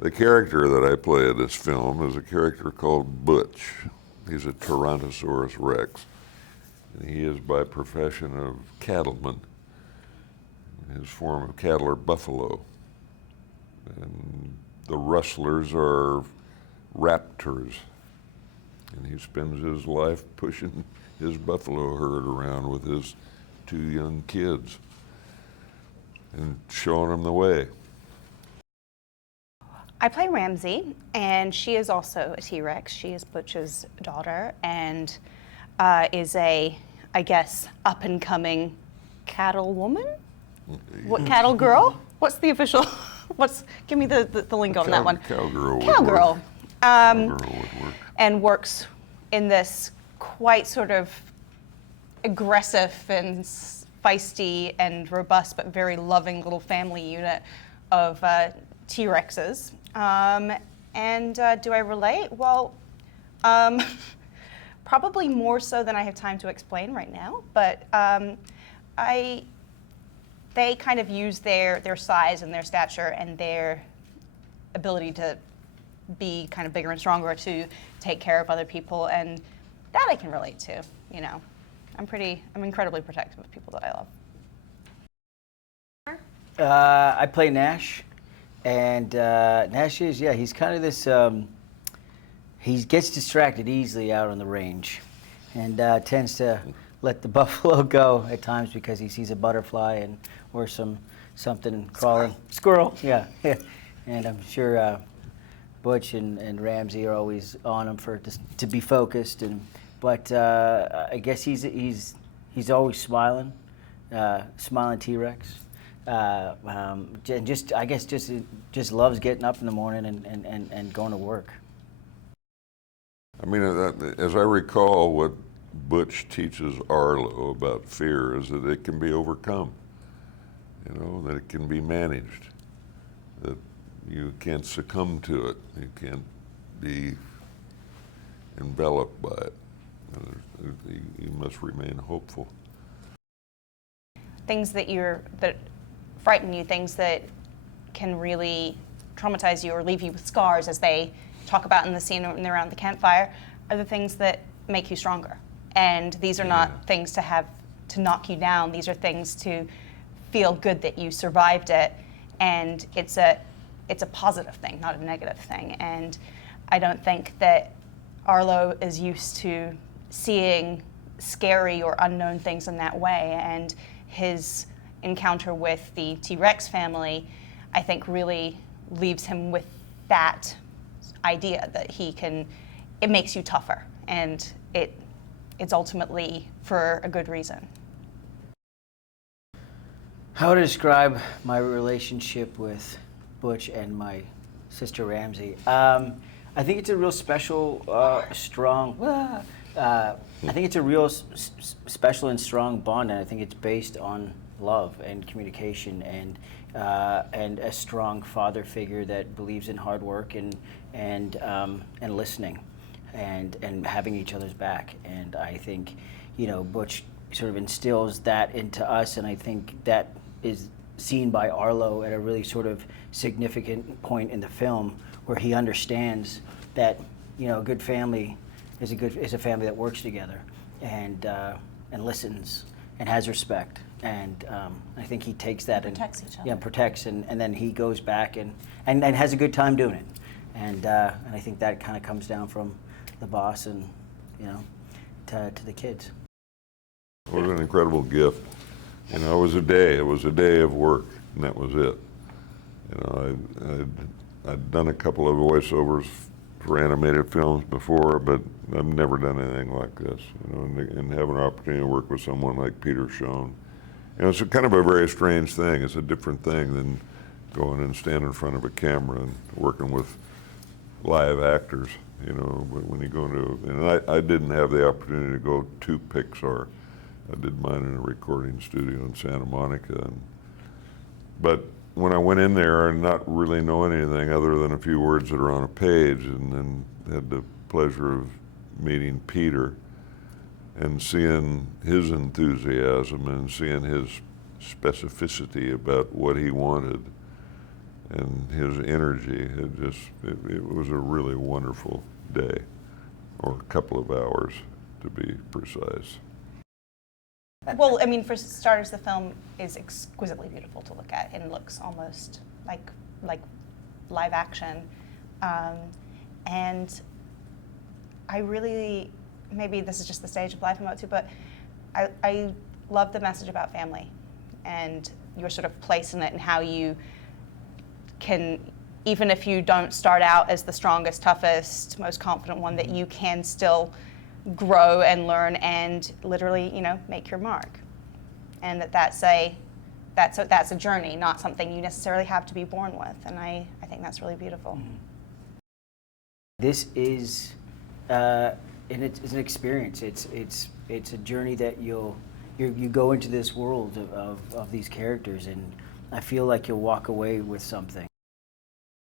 The character that I play in this film is a character called Butch. He's a Tyrannosaurus Rex. And he is by profession a cattleman. His form of cattle are buffalo. And the rustlers are raptors. And he spends his life pushing his buffalo herd around with his 2 young kids and showing them the way. I play Ramsey, and she is also a T-Rex. She is Butch's daughter and is a, I guess, up-and-coming cattle woman? What, cattle girl? What's the official, give me the lingo on that one. Cowgirl. Cowgirl. Cowgirl would work. And works in this quite sort of aggressive and feisty and robust but very loving little family unit of T-Rexes. Do I relate? Well, probably more so than I have time to explain right now, but they kind of use their size and their stature and their ability to be kind of bigger and stronger to take care of other people, and that I can relate to, you know. I'm incredibly protective of people that I love. I play Nash, and Nash is, he's kind of this, he gets distracted easily out on the range, and tends to let the buffalo go at times because he sees a butterfly or something crawling. Squirrel, yeah. And I'm sure Butch and Ramsey are always on him to be focused, but I guess he's always smiling T-Rex. And just loves getting up in the morning and going to work. I mean, as I recall, what Butch teaches Arlo about fear is that it can be overcome, you know, that it can be managed, that you can't succumb to it, you can't be enveloped by it. You must remain hopeful. Things that frighten you, things that can really traumatize you or leave you with scars, as they talk about in the scene around the campfire, are the things that make you stronger. And these are not things to knock you down. These are things to feel good that you survived it, and it's a positive thing, not a negative thing. And I don't think that Arlo is used to seeing scary or unknown things in that way, and his encounter with the T-Rex family, I think, really leaves him with that idea that it makes you tougher, and it's ultimately for a good reason. How to describe my relationship with Butch and my sister Ramsey? I think it's a real special, strong. I think it's a real special and strong bond, and I think it's based on love and communication and a strong father figure that believes in hard work and listening and having each other's back. And I think, Butch sort of instills that into us, and I think that is seen by Arlo at a really sort of significant point in the film, where he understands that a good family is a family that works together and listens and has respect. And I think he takes that protects each other. Yeah, protects, and then he goes back and has a good time doing it. And I think that kind of comes down from the boss and to the kids. It was an incredible gift. It was a day of work, and that was it. I'd done a couple of voiceovers for animated films before, but I've never done anything like this. And having an opportunity to work with someone like Peter Sohn, it's kind of a very strange thing. It's a different thing than going and standing in front of a camera and working with live actors. But when you go and I didn't have the opportunity to go to Pixar. I did mine in a recording studio in Santa Monica. But when I went in there and not really knowing anything other than a few words that are on a page, and then had the pleasure of meeting Peter and seeing his enthusiasm and seeing his specificity about what he wanted, and his energy. It was a really wonderful day, or a couple of hours to be precise. Well, I mean, for starters, the film is exquisitely beautiful to look at and looks almost like live action. And I really, maybe this is just the stage of life I'm up to, but I love the message about family and your sort of place in it and how you can, even if you don't start out as the strongest, toughest, most confident one, that you can still grow and learn and literally, make your mark. And that's a journey, not something you necessarily have to be born with. And I think that's really beautiful. This is, and it's an experience. It's a journey that you go into this world of these characters, and I feel like you'll walk away with something.